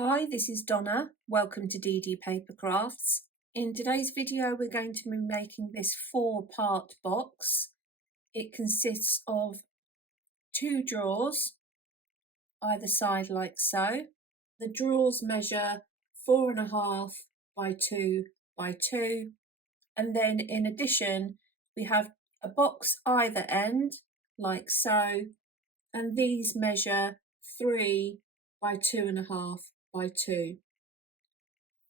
Hi, this is Donna. Welcome to DD Paper Crafts. In today's video, we're going to be making this 4-part box. It consists of 2 drawers, either side like so. The drawers measure 4.5 by 2 by 2. And then in addition, we have a box either end like so. And these measure 3 by 2.5 by 2.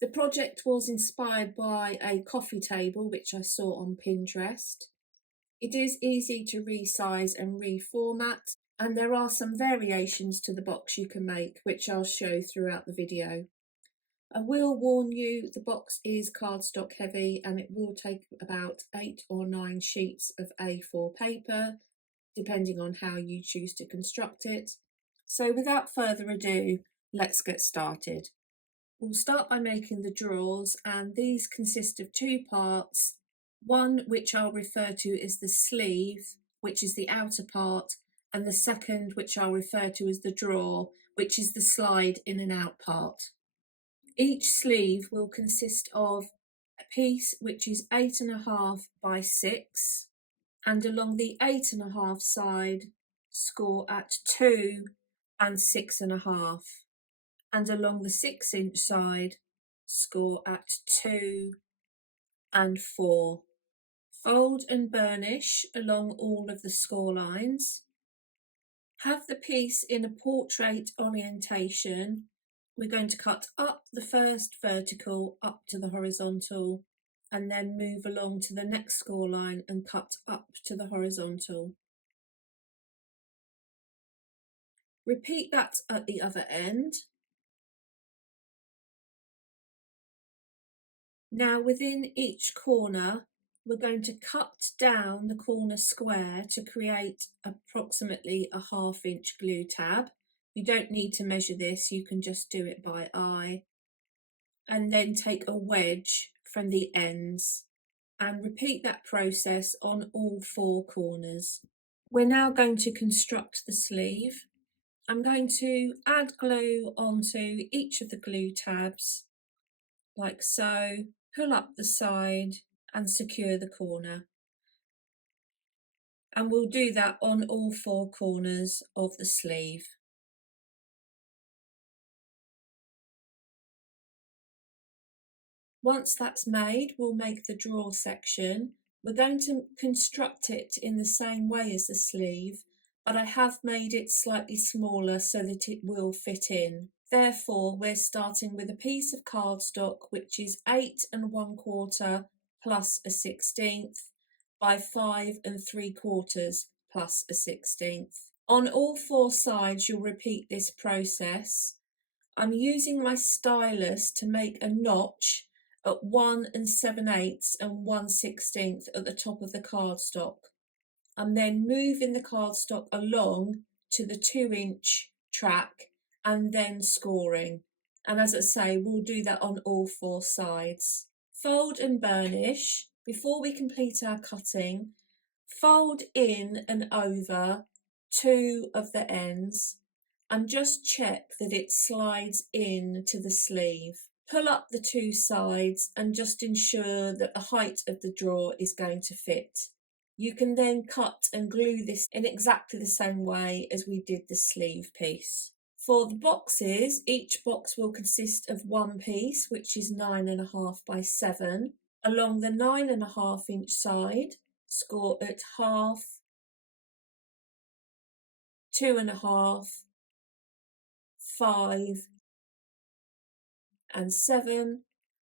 The project was inspired by a coffee table which I saw on Pinterest. It is easy to resize and reformat, and there are some variations to the box you can make which I'll show throughout the video. I will warn you, the box is cardstock heavy and it will take about 8 or 9 sheets of A4 paper, depending on how you choose to construct it. So without further ado, let's get started. We'll start by making the drawers, and these consist of 2 parts, one which I'll refer to as the sleeve, which is the outer part, and the second which I'll refer to as the drawer, which is the slide in and out part. Each sleeve will consist of a piece which is 8.5 by 6, and along the 8.5 side score at 2 and 6.5. And along the 6-inch side, score at 2 and 4. Fold and burnish along all of the score lines. Have the piece in a portrait orientation. We're going to cut up the first vertical up to the horizontal, and then move along to the next score line and cut up to the horizontal. Repeat that at the other end. Now within each corner, we're going to cut down the corner square to create approximately a 1/2 inch glue tab. You don't need to measure this, you can just do it by eye. And then take a wedge from the ends and repeat that process on all 4 corners. We're now going to construct the sleeve. I'm going to add glue onto each of the glue tabs, like so. Pull up the side and secure the corner. And we'll do that on all 4 corners of the sleeve. Once that's made, we'll make the drawer section. We're going to construct it in the same way as the sleeve, but I have made it slightly smaller so that it will fit in. Therefore, we're starting with a piece of cardstock which is 8 1/4 plus a 1/16 by 5 3/4 plus a 1/16. On all 4 sides, you'll repeat this process. I'm using my stylus to make a notch at 1 7/8 and 1/16 at the top of the cardstock. I'm then moving the cardstock along to the 2-inch track and then scoring. And as I say, we'll do that on all 4 sides. Fold and burnish. Before we complete our cutting, fold in and over 2 of the ends and just check that it slides in to the sleeve. Pull up the 2 sides and just ensure that the height of the drawer is going to fit. You can then cut and glue this in exactly the same way as we did the sleeve piece. For the boxes, each box will consist of 1 piece, which is 9.5 by 7. Along the 9.5 inch side, score at 1/2, 2.5, 5 and 7,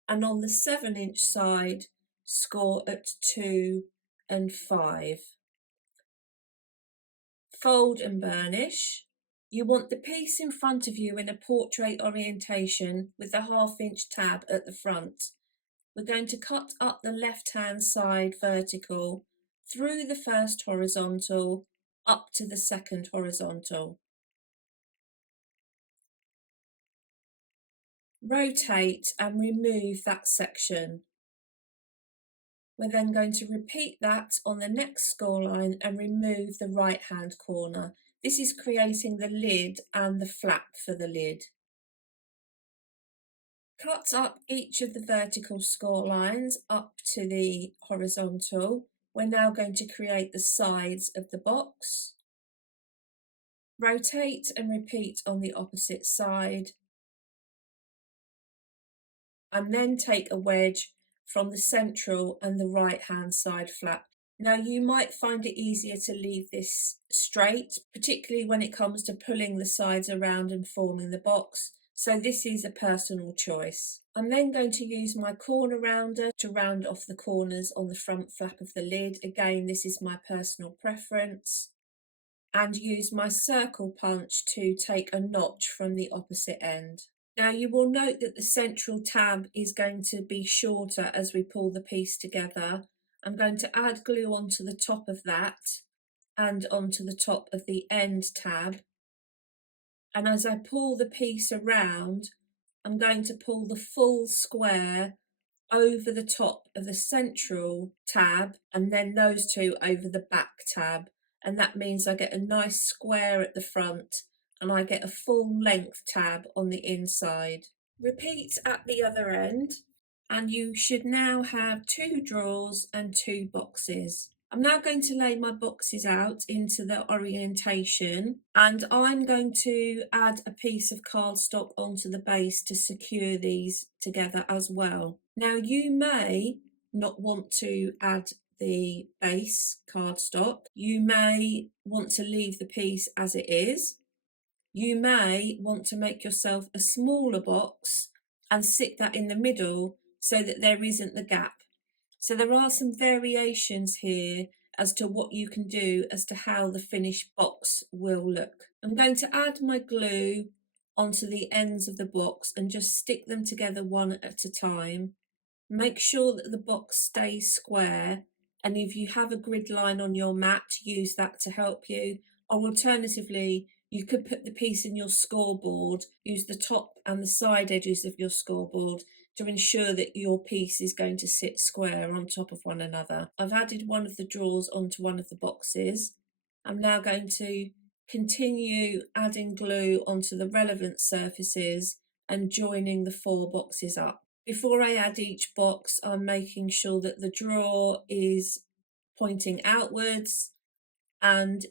and on the 7-inch side, score at 2 and 5. Fold and burnish. You want the piece in front of you in a portrait orientation with the 1/2 inch tab at the front. We're going to cut up the left-hand side vertical through the first horizontal up to the second horizontal. Rotate and remove that section. We're then going to repeat that on the next score line and remove the right-hand corner. This is creating the lid and the flap for the lid. Cut up each of the vertical score lines up to the horizontal. We're now going to create the sides of the box. Rotate and repeat on the opposite side. And then take a wedge from the central and the right hand side flap. Now you might find it easier to leave this straight, particularly when it comes to pulling the sides around and forming the box. So this is a personal choice. I'm then going to use my corner rounder to round off the corners on the front flap of the lid. Again, this is my personal preference. And use my circle punch to take a notch from the opposite end. Now you will note that the central tab is going to be shorter as we pull the piece together. I'm going to add glue onto the top of that and onto the top of the end tab. And as I pull the piece around, I'm going to pull the full square over the top of the central tab and then those two over the back tab. And that means I get a nice square at the front and I get a full length tab on the inside. Repeat at the other end and you should now have 2 drawers and 2 boxes. I'm now going to lay my boxes out into the orientation and I'm going to add a piece of cardstock onto the base to secure these together as well. Now you may not want to add the base cardstock. You may want to leave the piece as it is. You may want to make yourself a smaller box and stick that in the middle so that there isn't the gap. So there are some variations here as to what you can do as to how the finished box will look. I'm going to add my glue onto the ends of the box and just stick them together one at a time. Make sure that the box stays square, and if you have a grid line on your mat, use that to help you. Or alternatively, you could put the piece in your scoreboard, use the top and the side edges of your scoreboard to ensure that your piece is going to sit square on top of one another. I've added one of the drawers onto one of the boxes. I'm now going to continue adding glue onto the relevant surfaces and joining the 4 boxes up. Before I add each box, I'm making sure that the drawer is pointing outwards, and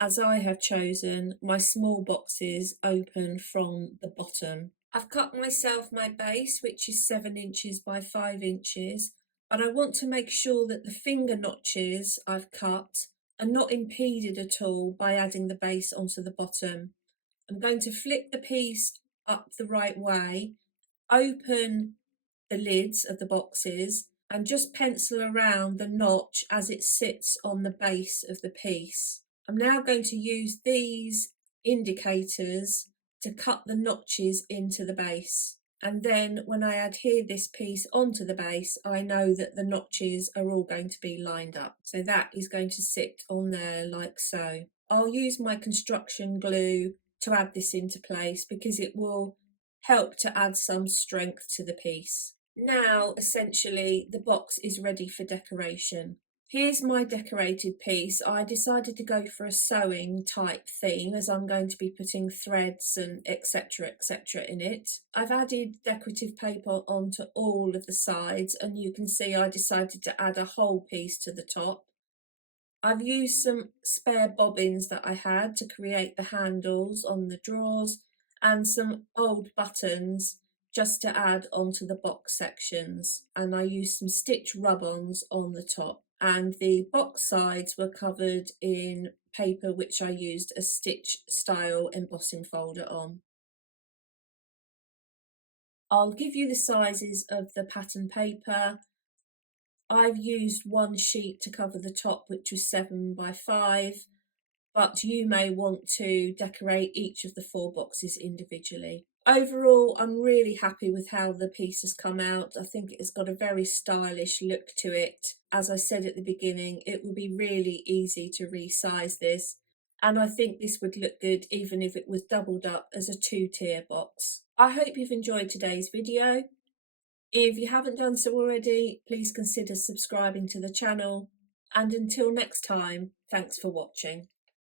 as I have chosen, my small boxes open from the bottom. I've cut myself my base, which is 7 inches by 5 inches, but I want to make sure that the finger notches I've cut are not impeded at all by adding the base onto the bottom. I'm going to flip the piece up the right way, open the lids of the boxes and just pencil around the notch as it sits on the base of the piece. I'm now going to use these indicators to cut the notches into the base. And then when I adhere this piece onto the base, I know that the notches are all going to be lined up. So that is going to sit on there like so. I'll use my construction glue to add this into place because it will help to add some strength to the piece. Now, essentially, the box is ready for decoration. Here's my decorated piece. I decided to go for a sewing type theme as I'm going to be putting threads and etc in it. I've added decorative paper onto all of the sides and you can see I decided to add a whole piece to the top. I've used some spare bobbins that I had to create the handles on the drawers and some old buttons just to add onto the box sections, and I used some stitch rub-ons on the top, and the box sides were covered in paper which I used a stitch style embossing folder on. I'll give you the sizes of the pattern paper. I've used 1 sheet to cover the top, which was 7 by 5, but you may want to decorate each of the 4 boxes individually. Overall, I'm really happy with how the piece has come out. I think it has got a very stylish look to it. As I said at the beginning, it will be really easy to resize this, and I think this would look good even if it was doubled up as a 2-tier box. I hope you've enjoyed today's video. If you haven't done so already, please consider subscribing to the channel, and until next time, thanks for watching.